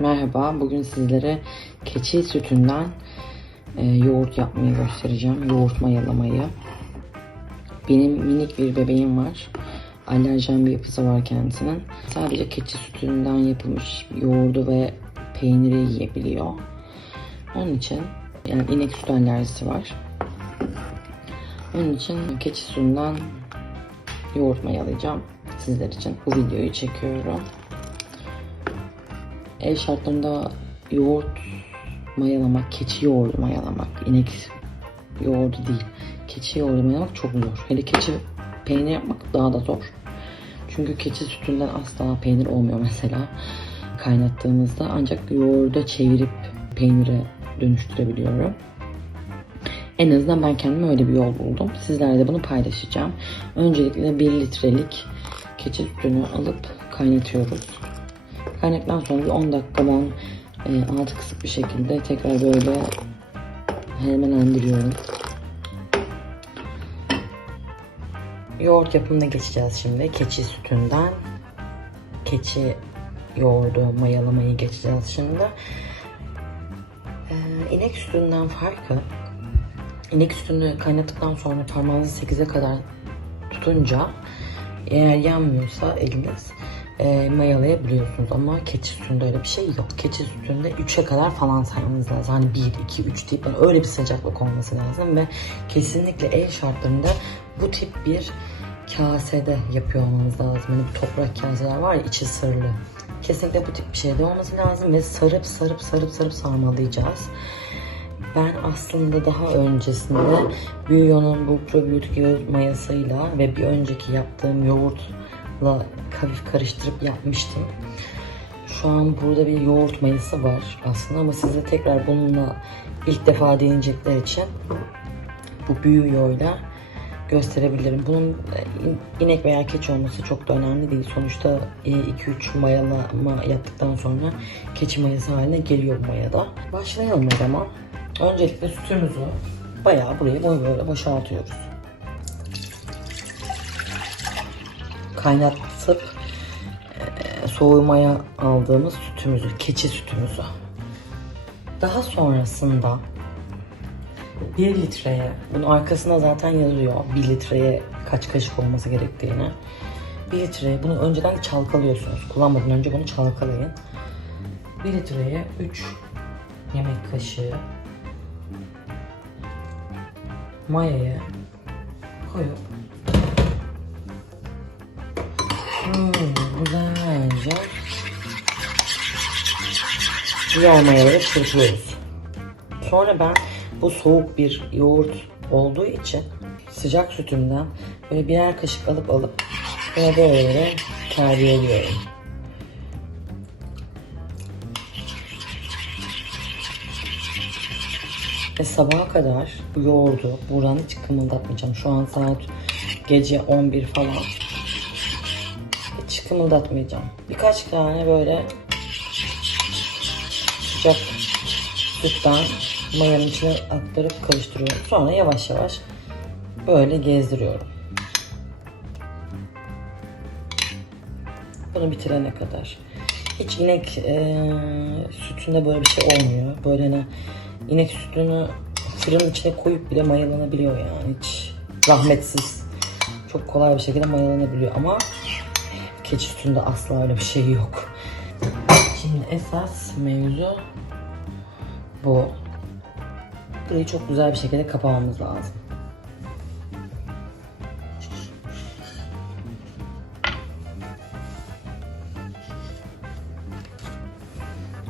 Merhaba, bugün sizlere keçi sütünden yoğurt yapmayı göstereceğim. Yoğurt mayalamayı. Benim minik bir bebeğim var. Alerjen bir yapısı var kendisinin. Sadece keçi sütünden yapılmış yoğurdu ve peyniri yiyebiliyor. Onun için yani inek sütü alerjisi var. Onun için keçi sütünden yoğurt mayalayacağım. Sizler için bu videoyu çekiyorum. Ev şartlarında yoğurt mayalamak, keçi yoğurdu mayalamak, inek yoğurdu değil, keçi yoğurdu mayalamak çok zor. Hele keçi peynir yapmak daha da zor. Çünkü keçi sütünden asla peynir olmuyor mesela kaynattığımızda. Ancak yoğurda çevirip peynire dönüştürebiliyorum. En azından ben kendime öyle bir yol buldum. Sizlerle de bunu paylaşacağım. Öncelikle 1 litrelik keçi sütünü alıp kaynatıyoruz. Kaynaktan sonra bir 10 dakika ben altı kısık bir şekilde tekrar böyle helmelendiriyorum. Yoğurt yapımına geçeceğiz şimdi. Keçi sütünden keçi yoğurdu mayalamayı geçeceğiz şimdi. İnek sütünden farkı, inek sütünü kaynattıktan sonra parmağınızı 8'e kadar tutunca eğer yanmıyorsa eliniz mayalayabiliyorsunuz ama keçi sütünde öyle bir şey yok. Keçi sütünde 3'e kadar falan saymanız lazım. Hani 1, 2, 3 deyip yani öyle bir sıcaklık olması lazım ve kesinlikle ev şartlarında bu tip bir kasede yapıyor olmanız lazım. Hani bir toprak kaseler var ya, içi sırlı. Kesinlikle bu tip bir şeyde olması lazım ve sarıp sarmalayacağız. Ben aslında daha öncesinde Büyüyo'nun bu probiyotik yoğurt mayasıyla ve bir önceki yaptığım yoğurtla hafif karıştırıp yapmıştım. Şu an burada bir yoğurt mayası var aslında ama size tekrar bununla ilk defa deneyecekler için bu Büyüyo'yla gösterebilirim. Bunun inek veya keçi olması çok da önemli değil. Sonuçta 2-3 mayalama yaptıktan sonra keçi mayası haline geliyor bu mayada. Başlayalım o zaman. Öncelikle sütümüzü bayağı buraya böyle boşaltıyoruz. Kaynatıp soğumaya aldığımız sütümüzü, keçi sütümüzü. Daha sonrasında 1 litreye, bunun arkasında zaten yazıyor 1 litreye kaç kaşık olması gerektiğini. 1 litreye bunu önceden çalkalıyorsunuz. Kullanmadan önce bunu çalkalayın. 1 litreye 3 yemek kaşığı mayayı koyup güzelce diğer mayaları çırpıyoruz. Sonra ben bu soğuk bir yoğurt olduğu için sıcak sütümden böyle birer kaşık alıp böyle terbiyeliyorum. Ve sabaha kadar bu yoğurdu buradan hiç kımıldatmayacağım. Şu an saat gece 11 falan. Hiç kımıldatmayacağım. Birkaç tane böyle sıcak sütten mayanın içine aktarıp karıştırıyorum. Sonra yavaş yavaş böyle gezdiriyorum. Bunu bitirene kadar. Hiç inek sütünde böyle bir şey olmuyor. Böyle hani inek sütünü fırının içine koyup bile mayalanabiliyor yani. Hiç zahmetsiz. Çok kolay bir şekilde mayalanabiliyor ama keçi sütünde asla öyle bir şey yok. Şimdi esas mevzu bu. Burayı çok güzel bir şekilde kapamamız lazım.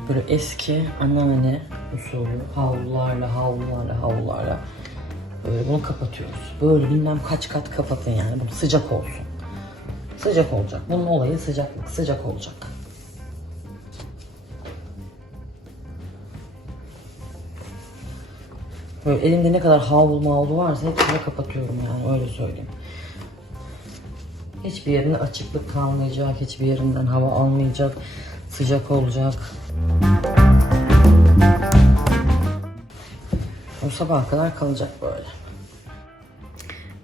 Böyle eski anneanne usulü havlularla böyle bunu kapatıyoruz. Böyle bilmem kaç kat kapatın yani. Bu sıcak olsun. Sıcak olacak. Bunun olayı sıcaklık. Sıcak olacak. Böyle elimde ne kadar havlu varsa hepsini kapatıyorum yani, öyle söyleyeyim. Hiçbir yerinde açıklık kalmayacak, hiçbir yerinden hava almayacak, sıcak olacak. O sabaha kadar kalacak böyle.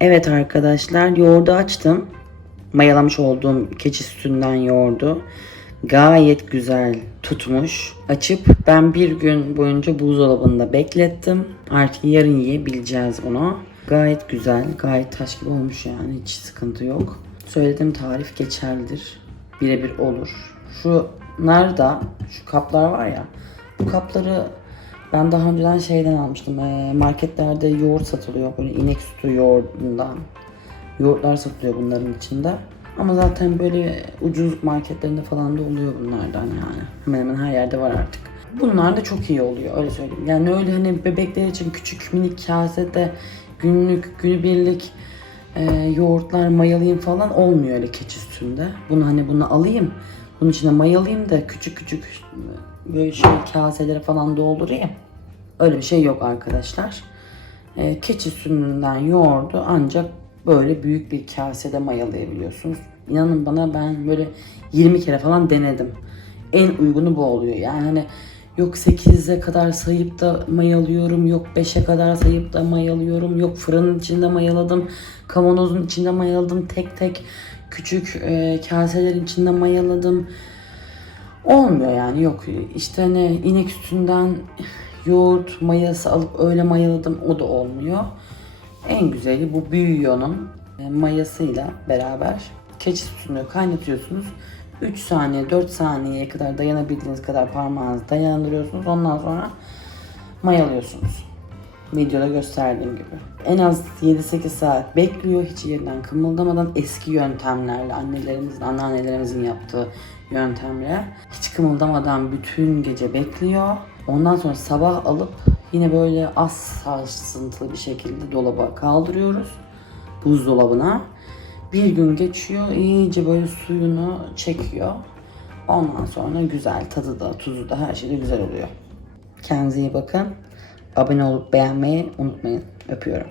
Evet arkadaşlar, yoğurdu açtım. Mayalamış olduğum keçi sütünden yoğurdu. Gayet güzel tutmuş. Açıp ben bir gün boyunca buzdolabında beklettim. Artık yarın yiyebileceğiz bunu. Gayet güzel, gayet taş gibi olmuş yani. Hiç sıkıntı yok. Söylediğim tarif geçerlidir. Birebir olur. Şunlar da, şu kaplar var ya. Bu kapları ben daha önceden şeyden almıştım. Marketlerde yoğurt satılıyor. Böyle inek sütü yoğurdundan. Yoğurtlar satılıyor bunların içinde. Ama zaten böyle ucuz marketlerinde falan da oluyor bunlardan yani. Hemen hemen her yerde var artık. Bunlar da çok iyi oluyor, öyle söyleyeyim. Yani öyle hani bebekler için küçük minik kasede günlük, günübirlik yoğurtlar mayalayayım falan olmuyor öyle keçi sütünde. Bunu alayım. Bunun içine mayalayayım da küçük küçük böyle şöyle kaselere falan doldurayım. Öyle bir şey yok arkadaşlar. Keçi sütünden yoğurdu ancak böyle büyük bir kasede mayalayabiliyorsunuz. İnanın bana, ben böyle 20 kere falan denedim. En uygunu bu oluyor. Yani hani yok 8'e kadar sayıp da mayalıyorum, yok 5'e kadar sayıp da mayalıyorum, yok fırının içinde mayaladım, kavanozun içinde mayaladım, tek tek küçük kaselerin içinde mayaladım. Olmuyor yani, yok. İşte hani inek sütünden yoğurt mayası alıp öyle mayaladım, o da olmuyor. En güzeli bu Büyüyor'un mayasıyla beraber keçi sütünü kaynatıyorsunuz. 3 saniye 4 saniyeye kadar dayanabildiğiniz kadar parmağınızı dayandırıyorsunuz. Ondan sonra mayalıyorsunuz. Videoda gösterdiğim gibi. En az 7-8 saat bekliyor hiç yerinden kımıldamadan, eski yöntemlerle, annelerimizin, anneannelerimizin yaptığı yöntemle hiç kımıldamadan bütün gece bekliyor. Ondan sonra sabah alıp yine böyle az sarsıntılı bir şekilde dolaba kaldırıyoruz. Buzdolabına. Bir gün geçiyor, iyice böyle suyunu çekiyor. Ondan sonra güzel, tadı da tuzu da her şey de güzel oluyor. Kendinize iyi bakın. Abone olup beğenmeyi unutmayın. Öpüyorum.